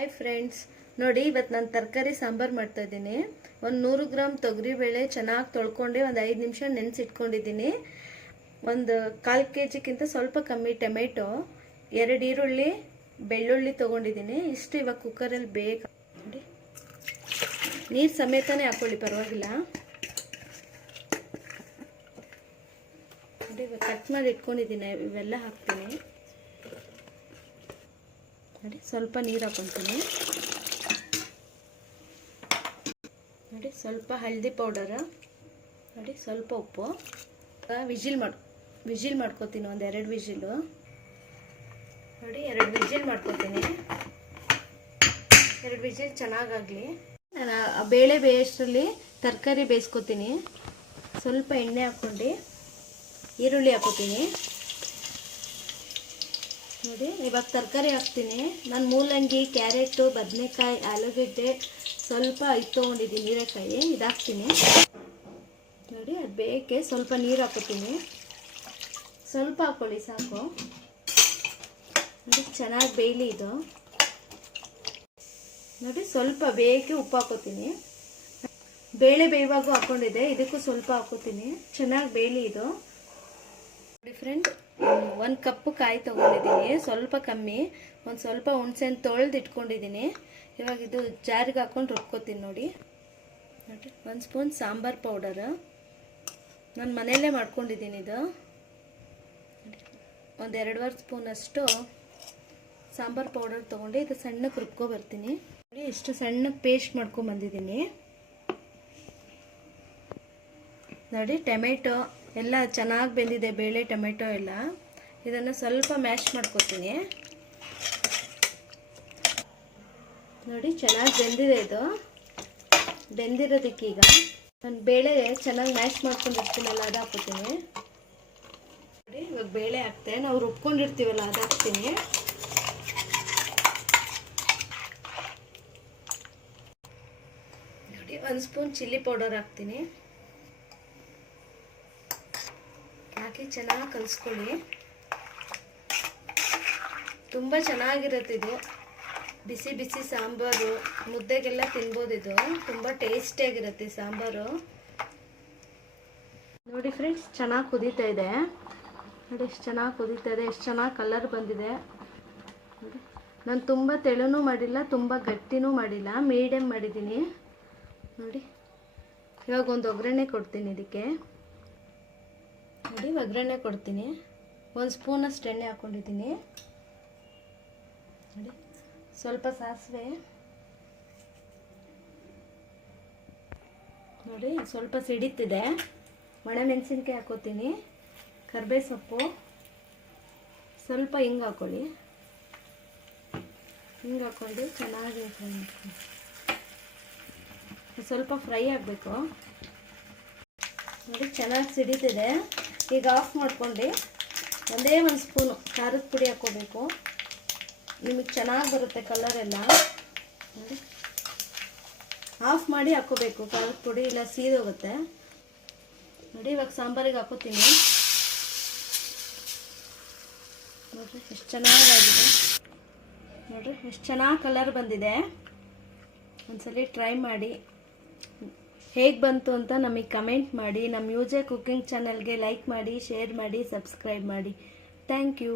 Hi friends ನೋಡಿ ಇವತ್ತು ನಾನು ತರಕಾರಿ ಸಾಂಬಾರು ಮಾಡ್ತಾ ಇದ್ದೀನಿ. ಒಂದು ನೂರು ಗ್ರಾಮ್ ತೊಗರಿಬೇಳೆ ಚೆನ್ನಾಗಿ ತೊಳ್ಕೊಂಡು ಒಂದು ಐದು ನಿಮಿಷ ನೆನೆಸಿಟ್ಕೊಂಡಿದ್ದೀನಿ. ಒಂದು ಕಾಲು ಕೆ ಜಿಗಿಂತ ಸ್ವಲ್ಪ ಕಮ್ಮಿ ಟೊಮೆಟೊ, ಎರಡು ಈರುಳ್ಳಿ, ಬೆಳ್ಳುಳ್ಳಿ ತೊಗೊಂಡಿದ್ದೀನಿ. ಇಷ್ಟು ಇವಾಗ ಕುಕ್ಕರಲ್ಲಿ ಬೇಕು. ನೋಡಿ. ನೀರು ಸಮೇತನೇ ಹಾಕ್ಕೊಳ್ಳಿ ಪರವಾಗಿಲ್ಲ. ನೋಡಿ, ಇವಾಗ ಕಟ್ ಮಾಡಿ ಇಟ್ಕೊಂಡಿದ್ದೀನಿ, ಇವೆಲ್ಲ ಹಾಕ್ತೀನಿ. ನೋಡಿ, ಸ್ವಲ್ಪ ನೀರು ಹಾಕೊತೀನಿ. ನೋಡಿ, ಸ್ವಲ್ಪ ಹಳದಿ ಪೌಡರು, ನೋಡಿ, ಸ್ವಲ್ಪ ಉಪ್ಪು. ವಿಜಿಲ್ ಮಾಡಿ, ವಿಜಿಲ್ ಮಾಡ್ಕೋತೀನಿ, ಒಂದು ಎರಡು ವಿಜಿಲು. ನೋಡಿ, ಎರಡು ವಿಜಿಲ್ ಮಾಡ್ಕೋತೀನಿ. ಎರಡು ವಿಜಿಲ್ ಚೆನ್ನಾಗಾಗಲಿ. ನಾನು ಬೇಳೆ ಬೇಯಷ್ಟರಲ್ಲಿ ತರಕಾರಿ ಬೇಯಿಸ್ಕೊತೀನಿ. ಸ್ವಲ್ಪ ಎಣ್ಣೆ ಹಾಕ್ಕೊಂಡು ಈರುಳ್ಳಿ ಹಾಕೋತೀನಿ ನೋಡಿ, ಇವಾಗ ತರಕಾರಿ ಹಾಕ್ತೀನಿ. ನಾನು ಮೂಲಂಗಿ, ಕ್ಯಾರೆಟು, ಬದನೆಕಾಯಿ, ಆಲೂಗೆಡ್ಡೆ ಸ್ವಲ್ಪ ಇದು ತೊಗೊಂಡಿದ್ದೀನಿ ಹೀರೆಕಾಯಿ ಇದಾಕ್ತೀನಿ ನೋಡಿ, ಅದು ಬೇಕೆ ಸ್ವಲ್ಪ ನೀರು ಹಾಕೋತೀನಿ ಸ್ವಲ್ಪ ಹಾಕ್ಕೊಳ್ಳಿ, ಸಾಕು. ನೋಡಿ, ಚೆನ್ನಾಗಿ ಬೇಯಲಿ ಇದು. ನೋಡಿ, ಸ್ವಲ್ಪ ಬೇಯಕ್ಕೆ ಉಪ್ಪು ಹಾಕೋತೀನಿ ಬೇಳೆ ಬೇಯುವಾಗೂ ಹಾಕ್ಕೊಂಡಿದ್ದೆ ಇದಕ್ಕೂ ಸ್ವಲ್ಪ ಹಾಕೋತೀನಿ ಚೆನ್ನಾಗಿ ಬೇಯಲಿ ಇದು. ನೋಡಿ ಫ್ರೆಂಡ್ ಒಂದು ಕಪ್ಪು ಕಾಯಿ ತೊಗೊಂಡಿದ್ದೀನಿ, ಸ್ವಲ್ಪ ಕಮ್ಮಿ, ಒಂದು ಸ್ವಲ್ಪ ಹುಣಸೆಹಣ್ಣು ತೊಳೆದು ಇಟ್ಕೊಂಡಿದ್ದೀನಿ. ಇವಾಗ ಇದು ಜಾರಿಗೆ ಹಾಕೊಂಡು ರುಬ್ಕೋತೀನಿ ನೋಡಿ. ನೋಡಿ ಒಂದು ಸ್ಪೂನ್ ಸಾಂಬಾರು ಪೌಡರ್. ನಾನು ಮನೆಯಲ್ಲೇ ಮಾಡ್ಕೊಂಡಿದ್ದೀನಿ ಇದು. ಒಂದು ಎರಡೂವರೆ ಸ್ಪೂನಷ್ಟು ಸಾಂಬಾರು ಪೌಡರ್ ತೊಗೊಂಡು ಇದು ಸಣ್ಣಕ್ಕೆ ರುಬ್ಕೊ ಬರ್ತೀನಿ. ನೋಡಿ, ಇಷ್ಟು ಸಣ್ಣ ಪೇಸ್ಟ್ ಮಾಡ್ಕೊಂಬಂದಿದ್ದೀನಿ ನೋಡಿ, ಟೊಮೆಟೊ ಎಲ್ಲ ಚೆನ್ನಾಗಿ ಬೆಂದಿದೆ, ಬೇಳೆ, ಟೊಮೆಟೊ ಎಲ್ಲ. ಇದನ್ನು ಸ್ವಲ್ಪ ಮ್ಯಾಶ್ ಮಾಡ್ಕೊತೀನಿ. ನೋಡಿ, ಚೆನ್ನಾಗಿ ಬೆಂದಿದೆ ಇದು. ಬೆಂದಿರೋದಕ್ಕೀಗ ನಾನು ಬೇಳೆ ಚೆನ್ನಾಗಿ ಮ್ಯಾಶ್ ಮಾಡ್ಕೊಂಡಿರ್ತೀನಲ್ಲ ಅದು ಹಾಕ್ಕೊತೀನಿ. ನೋಡಿ, ಇವಾಗ ಬೇಳೆ ಹಾಕ್ತೆ. ನಾವು ರುಬ್ಕೊಂಡಿರ್ತೀವಲ್ಲ, ಅದು ಹಾಕ್ತೀನಿ. ನೋಡಿ, ಒಂದು ಸ್ಪೂನ್ ಚಿಲ್ಲಿ ಪೌಡರ್ ಹಾಕ್ತೀನಿ. ಹಾಕಿ ಚೆನ್ನಾಗಿ ಕಲಿಸ್ಕೊಳ್ಳಿ ತುಂಬ ಚೆನ್ನಾಗಿರುತ್ತೆ ಇದು. ಬಿಸಿ ಬಿಸಿ ಸಾಂಬಾರು, ಮುದ್ದೆಗೆಲ್ಲ ತಿನ್ಬೋದು ಇದು. ತುಂಬ ಟೇಸ್ಟಿಯಾಗಿರುತ್ತೆ ಸಾಂಬಾರು. ನೋಡಿ ಫ್ರೆಂಡ್ಸ್ ಚೆನ್ನಾಗಿ ಕುದೀತಾ ಇದೆ. ನೋಡಿ ಎಷ್ಟು ಚೆನ್ನಾಗಿ ಕುದೀತಾ ಇದೆ, ಎಷ್ಟು ಚೆನ್ನಾಗಿ ಕಲರ್ ಬಂದಿದೆ. ನಾನು ತುಂಬ ತೆಳುನೂ ಮಾಡಿಲ್ಲ, ತುಂಬ ಗಟ್ಟಿನೂ ಮಾಡಿಲ್ಲ ಮೀಡಿಯಮ್ ಮಾಡಿದ್ದೀನಿ. ನೋಡಿ ಇವಾಗ ಒಂದು ಒಗ್ಗರಣೆ ಕೊಡ್ತೀನಿ ಇದಕ್ಕೆ. ನೋಡಿ, ಒಗ್ಗರಣೆ ಕೊಡ್ತೀನಿ. ಒಂದು ಸ್ಪೂನಷ್ಟು ಎಣ್ಣೆ ಹಾಕ್ಕೊಂಡಿದ್ದೀನಿ ನೋಡಿ, ಸ್ವಲ್ಪ ಸಾಸಿವೆ. ನೋಡಿ, ಸ್ವಲ್ಪ ಸಿಡಿತಿದೆ. ಒಣಮೆಣಸಿನ್ಕಾಯಿ ಹಾಕೋತೀನಿ. ಕರ್ಬೇ ಸೊಪ್ಪು ಸ್ವಲ್ಪ ಹಿಂಗೆ ಹಾಕ್ಕೊಳ್ಳಿ ಹಿಂಗೆ ಹಾಕ್ಕೊಂಡು ಚೆನ್ನಾಗಿ ಸ್ವಲ್ಪ ಫ್ರೈ ಆಗಬೇಕು. ನೋಡಿ, ಚೆನ್ನಾಗಿ ಸಿಡಿತಿದೆ. ಈಗ ಆಫ್ ಮಾಡ್ಕೊಂಡು. ಒಂದೇ ಒಂದು ಸ್ಪೂನು ಖಾರದ ಪುಡಿ ಹಾಕ್ಕೋಬೇಕು. ನಿಮಗೆ ಚೆನ್ನಾಗಿ ಬರುತ್ತೆ ಕಲರ್ ಎಲ್ಲ. ನೋಡಿ. ಆಫ್ ಮಾಡಿ ಹಾಕ್ಕೋಬೇಕು. ಖಾರದ ಪುಡಿ ಇಲ್ಲ ಸೀದೋಗುತ್ತೆ ನೋಡಿ, ಇವಾಗ ಸಾಂಬಾರಿಗೆ ಹಾಕೋತೀನಿ ನೋಡಿರಿ, ಎಷ್ಟು ಚೆನ್ನಾಗಾಗಿದೆ. ನೋಡಿರಿ, ಎಷ್ಟು ಚೆನ್ನಾಗಿ ಕಲರ್ ಬಂದಿದೆ. ಒಂದ್ಸಲಿ ಟ್ರೈ ಮಾಡಿ. ಹೇಗೆ ಬಂತು ಅಂತ ನಮಗೆ ಕಮೆಂಟ್ ಮಾಡಿ. ನಮ್ಮ ಯೂಜೆ ಕುಕ್ಕಿಂಗ್ ಚಾನಲ್ಗೆ ಲೈಕ್ ಮಾಡಿ ಶೇರ್ ಮಾಡಿ ಸಬ್ಸ್ಕ್ರೈಬ್ ಮಾಡಿ. Thank you